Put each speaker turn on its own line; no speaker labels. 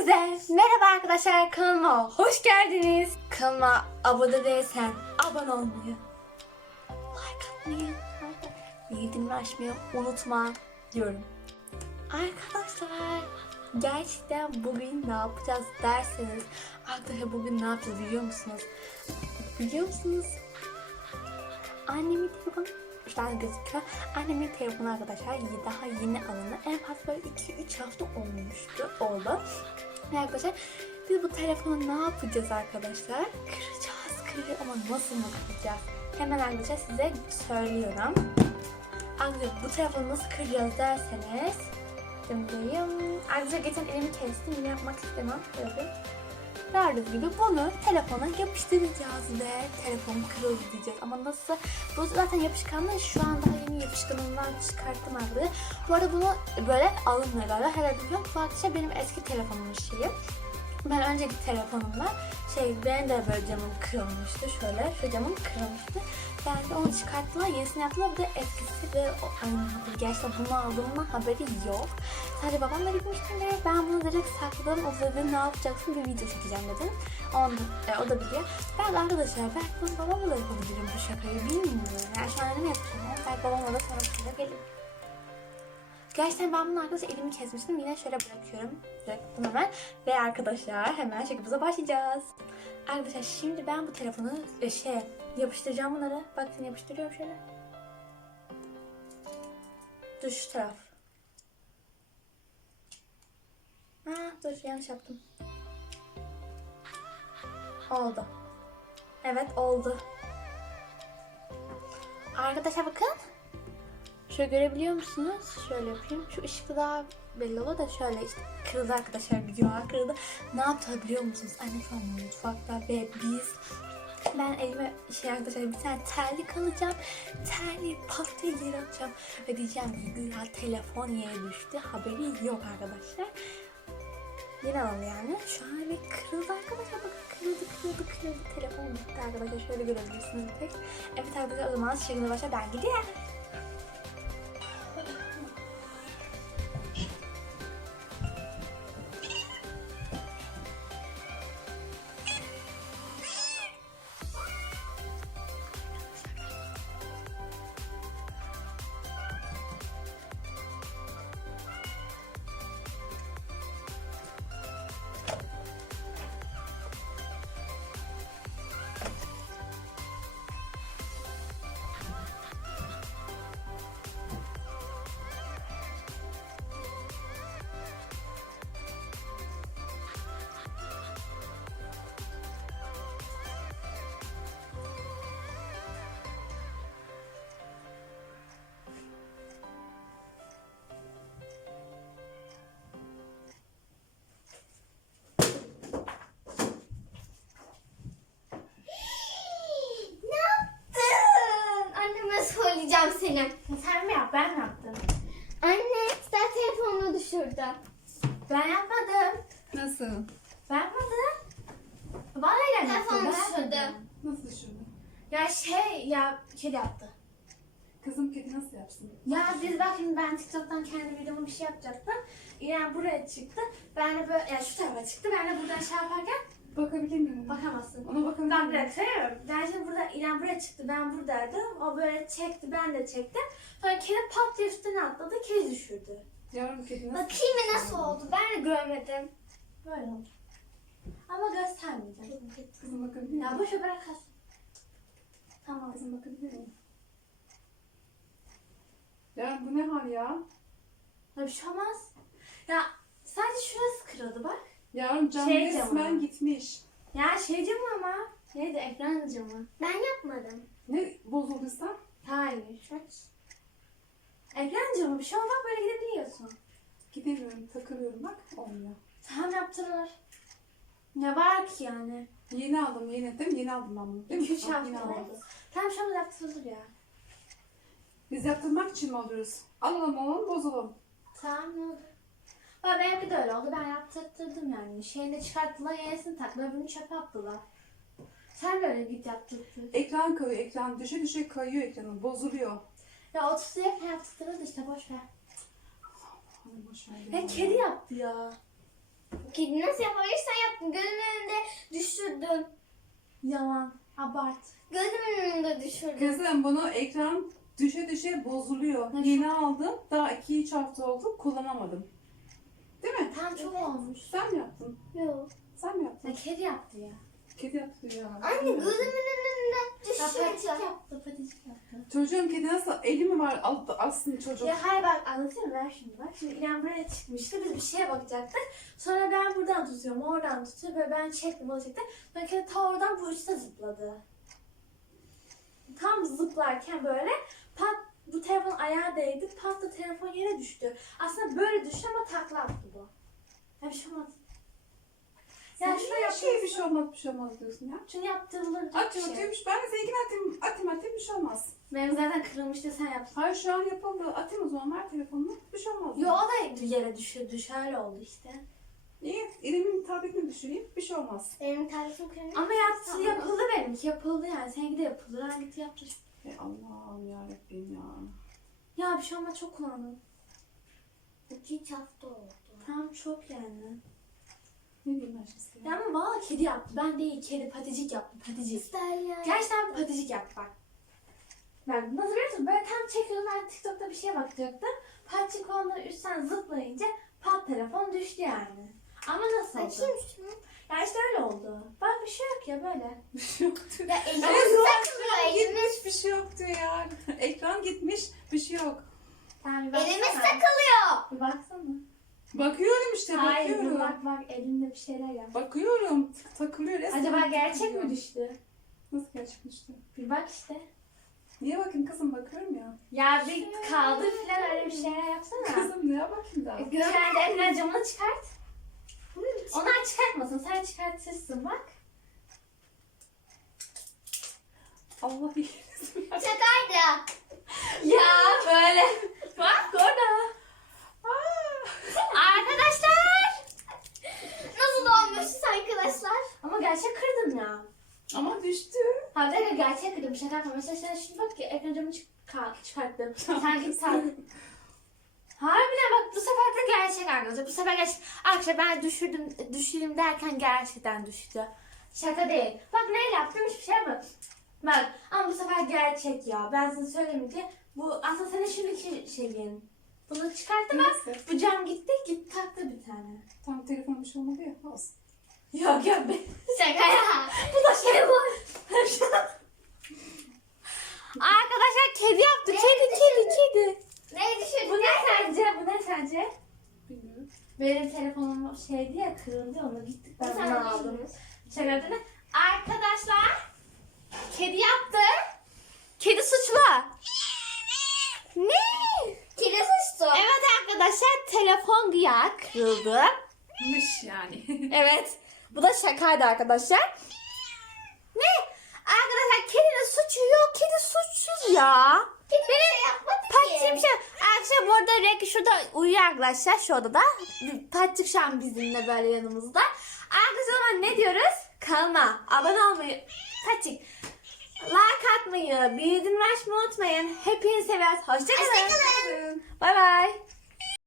Hepinize merhaba arkadaşlar, kanalıma hoş geldiniz. Kanalıma abone değilsen abone olmayı, like atmayı, bildirimleri açmayı unutma diyorum. Arkadaşlar gerçekten bugün ne yapacağız derseniz, arkadaşlar bugün ne yapacağız biliyor musunuz? Biliyor musunuz? Annemin telefonu şu an gözüküyor. Annemin telefonu arkadaşlar daha yeni alındı. En fazla böyle 2-3 hafta oldu. Ve arkadaşlar biz bu telefonu ne yapacağız arkadaşlar? Kıracağız ama nasıl mı kıracağız? Hemen arkadaşlar size söylüyorum. Arkadaşlar bu telefonu nasıl kıracağız derseniz arkadaşlar geçen elimi kestim, yine yapmak istemem. Gördüğünüz gibi bunu telefona yapıştıracağız ve telefon kırıldı diyeceğiz. Ama nasıl? Bu zaten yapışkanlı. Şu an daha yeni yapışkanından çıkarttım arkadaşlar. Bu arada bunu böyle alınmıyor galiba. Herhalde bilmiyorum. Bu arkadaşlar benim eski telefonumun şeyi. Ben önceki telefonumda benim de böyle camım kırılmıştı. Şöyle şu camım kırılmıştı. Yani onu çıkarttılar, yenisini yaptılar. Bu da etkisi ve gerçekten bunu aldığımdan haberi yok. Sadece babamla gitmiştim ve ben bunu direkt sakladım. O dedi ne yapacaksın, bir video çekeceğim dedim. O da biliyor. Ben arkadaşlar belki bunu babamla da yapabilirim bu şakayı, bilmiyorum. Yani şu an ne yapacağım? Belki babamla da sonra gelip. Gerçekten ben bunu arkadaşlar elimi kesmiştim. Yine şöyle bırakıyorum. Bıraktım hemen. Ve arkadaşlar hemen şakamıza başlayacağız. Arkadaşlar şimdi ben bu telefonu yapıştıracağım bunları. Bakın yapıştırıyorum şöyle. Dur şu taraf. Dur yanlış yaptım. Oldu. Evet oldu. Arkadaşlar bakın. Şöyle görebiliyor musunuz? Şöyle yapayım. Şu ışıkta daha belli olur da şöyle işte kırıldı arkadaşlar. Videolar kırıldı. Ne yaptı biliyor musunuz? Anne şu an mutfakta ve ben elime arkadaşlar bir tane terlik alacağım. Terliği pat diye yere atacağım. Ve diyeceğim ki ya telefon yere düştü. Haberi yok arkadaşlar. Yine alalım yani. Şu an bir kırıldı arkadaşlar. Bakın kırıldı. Telefon bitti arkadaşlar. Şöyle görebilirsiniz bir tek. Evet arkadaşlar o zaman şekilde başa ben gidiyorum.
Söyleyeceğim seni.
Sen mi yap, ben mi yaptım?
Anne, sen telefonunu düşürdün.
Ben yapmadım.
Nasıl?
Ben yapmadım. Vallahi
Telefonu
yaptım.
düşürdüm.
Nasıl düşürdün?
Ya kedi yaptı.
Kızım kedi nasıl yapsın?
Ya ben TikTok'tan kendi videomu bir şey yapacaktım. İrem buraya çıktı. Ben de böyle şu tarafa çıktı. Ben de buradan yaparken
Bakabilir miyim?
bakamazsın.
Ona bakabilir
Ben
miyim?
bir dakika söylüyorum. Ben şimdi İrem buraya çıktı. Ben buradaydım. O böyle çekti. Ben de çektim. Sonra kedi pat diye üstüne atladı. Kedi düşürdü.
Yavrum kedi nasıl?
Bakayım mı nasıl oldu? Ben de görmedim.
Böyle oldu. Ama göstermeyeceğim.
Kızım bakabilir miyim?
Ya boşa bırak kalsın. Tamam.
Kızım bakabilir miyim? Yavrum bu ne hal ya?
Ya bir şey olmaz. Ya sadece şurası kırıldı bak.
Yavrum cam
Şey
resmen
camı.
gitmiş.
Ya camı ama. Neydi, ekran camı.
Ben yapmadım.
Ne bozulduysa?
Hayır. Ekran camı, bir şey olmaz, böyle gidebiliyorsun.
Gidemiyorum, takılıyorum bak olmuyor.
Tamam, yaptırılır. Ne var ki yani?
Yeni aldım yeni değil mi? Yeni aldım ben bunu değil mi?
2-3
Bak,
hafta
yeni
oldu.
aldım.
Tamam, şu anda yaptırılır ya.
Biz yaptırmak için mi alıyoruz? Alalım bozalım.
Tamam, ne oldu? Bak benimki de öyle oldu. Ben yaptırttırdım yani. Şeyini çıkarttılar, yenisini taktılar, öbürünü çöpe attılar. Sen böyle git yaptırttır.
Ekran kayıyor, ekran düşe kayıyor ekranı, bozuluyor.
Ya 30 liraya yaptırtırız işte, boş ver.
Hadi boş ver.
Ya kedi yaptı ya.
Kedi nasıl yapabilirsen yaptın. Gözümün önünde düşürdün.
Yalan. Abart.
Gözümün önünde düşürdün.
Kızım bunu ekran düşe düşe bozuluyor.
Ne
Yeni aldım. Daha 2-3 hafta oldu. Kullanamadım. Değil mi?
Tam çok
Evet.
olmuş.
Sen mi yaptın?
Yok.
Sen mi yaptın?
Ya kedi yaptı ya.
Kedi yaptı ya.
Anne gözümün önünde
Paticik
düşürdün.
yaptı. Paticik yaptı.
Çocuğun kedi nasıl? Eli mi var aslında çocuk?
Ya hayır bak anlatayım mı? Ver şimdi bak. Şimdi İrem buraya çıkmıştı. Biz bir şeye bakacaktık. Sonra ben buradan tutuyorum. Oradan tutuyor. Böyle ben çektim. O çekti. Sonra kedi ta oradan bu üstte zıpladı. Tam zıplarken böyle pat bu telefon ayağa değdi. Pat da telefon yere düştü. Aslında böyle düştü ama takla attı bu. Ya bir şey olmaz.
Sen
Ya
niye
şuraya
bir şey olmaz bir şey olmaz diyorsun ya?
Şunu yaptırılır.
Atıyormuş. Ben de seninkini atayım bir şey olmaz.
Benim zaten kırılmıştı sen yaptın.
Hayır şu an yapıldı. Atayım o zaman ver telefonunu. Bir şey olmaz.
Yo o da yere düşürdü. Şöyle oldu işte.
İyi. Elimin tabletini düşüreyim. Bir şey olmaz.
Benim tarifim kırmızı.
Ama yapıldı benimki. Yapıldı yani. Seninki de yapıldı. Ben git yaptım.
Allah'ım yarabbim ya.
Ya bir şey olmaz çok kullandım.
2 hafta oldu.
Tamam çok yani.
Ne diyeyim ben şimdi?
Ya ama valla kedi yaptı. Ben değil kedi paticik yaptı. Paticik.
İster ya.
Gerçekten bir paticik yaptı bak. Ben nasıl biliyor musun? Böyle tam çekiyordum ben TikTok'ta bir şeye bakacaktım. Paticik ondan üstten zıplayınca pat telefon düştü yani. Ama nasıl oldu?
Açayım şunu.
Ya işte öyle oldu. Bak bir şey yok ya böyle.
Bir şey yoktu.
Ya elimiz
Evet,
takılıyor. Elimiz,
Gitmiş bir şey yoktu ya. Ekran gitmiş bir şey yok.
Sen bir baksana.
elimiz takılıyor.
Bir baksana.
Bakıyorum işte
Hayır bir
bakıyorum.
bak elinde bir şeyler yap.
Bakıyorum. Takılıyor resmen.
Acaba gerçek
takılıyor.
mi düştü?
Nasıl gerçek düştü?
Bir bak işte.
Niye bakayım kızım bakıyorum ya.
Ya bir kaldır falan öyle bir şeyler yapsana.
Kızım neye bakayım daha?
Kendi ekran camını çıkart. Onlar çıkartmasın. Sen çıkartırsın bak.
Allah iyilisin.
Şakaydı.
Ya böyle. Bak orada. Arkadaşlar.
Nasıl olmuşuz arkadaşlar?
Ama gerçek kırdım ya.
Ama düştü.
Hadi gerçek kırdım. Şaka yapma. Mesela sen şimdi bak ki ekran camını çıkarttım. Sen git sen. Harbiden bak bu sefer de gerçek arkadaşlar. Bu sefer gerçek. Arkadaşlar ben düşüreyim derken gerçekten düştü. Şaka değil. Bak neyle yaptım hiçbir şey yapmadım. Bak ama bu sefer gerçek ya. Ben size söyleyeyim ki bu aslında senin şimdiki şeyin. Bunu çıkarttı bak.
Neyse.
Bu cam gitti taktı bir tane.
Tam telefon bir şey olmadı ya. Olsun.
Yok yok be.
Şaka ya.
Bu da şey bu. Arkadaşlar kedi yaptı. Kedi.
Ne düşürdün?
Bu ne sence? Bu ne sence?
Bilmiyorum.
Benim telefonum şeydi ya kırıldı onu gittik ben
Sen
bunu aldım.
bilmiyorsun.
Şaka değil. Arkadaşlar kedi yaptı. Kedi suçlu. Ne?
Kedi suçtu.
Evet arkadaşlar telefon güya kırıldı.
Mış yani.
Evet. Bu da şakaydı arkadaşlar. Ne? Arkadaşlar kedinin suçu yok. Kedi suçsuz ya.
Kedi bir şey yapmadı
Patçım
ki.
şey. Arkadaşlar bu arada Rek şurada uyuyor arkadaşlar şu odada. Patçık şu an bizimle böyle yanımızda. Arkadaşlar o zaman ne diyoruz? Kanalıma abone olmayı, Patçık like atmayı, bildirim açmayı unutmayın. Hepinizi seviyoruz. Hoşçakalın.
Hoşçakalın.
Bay bay.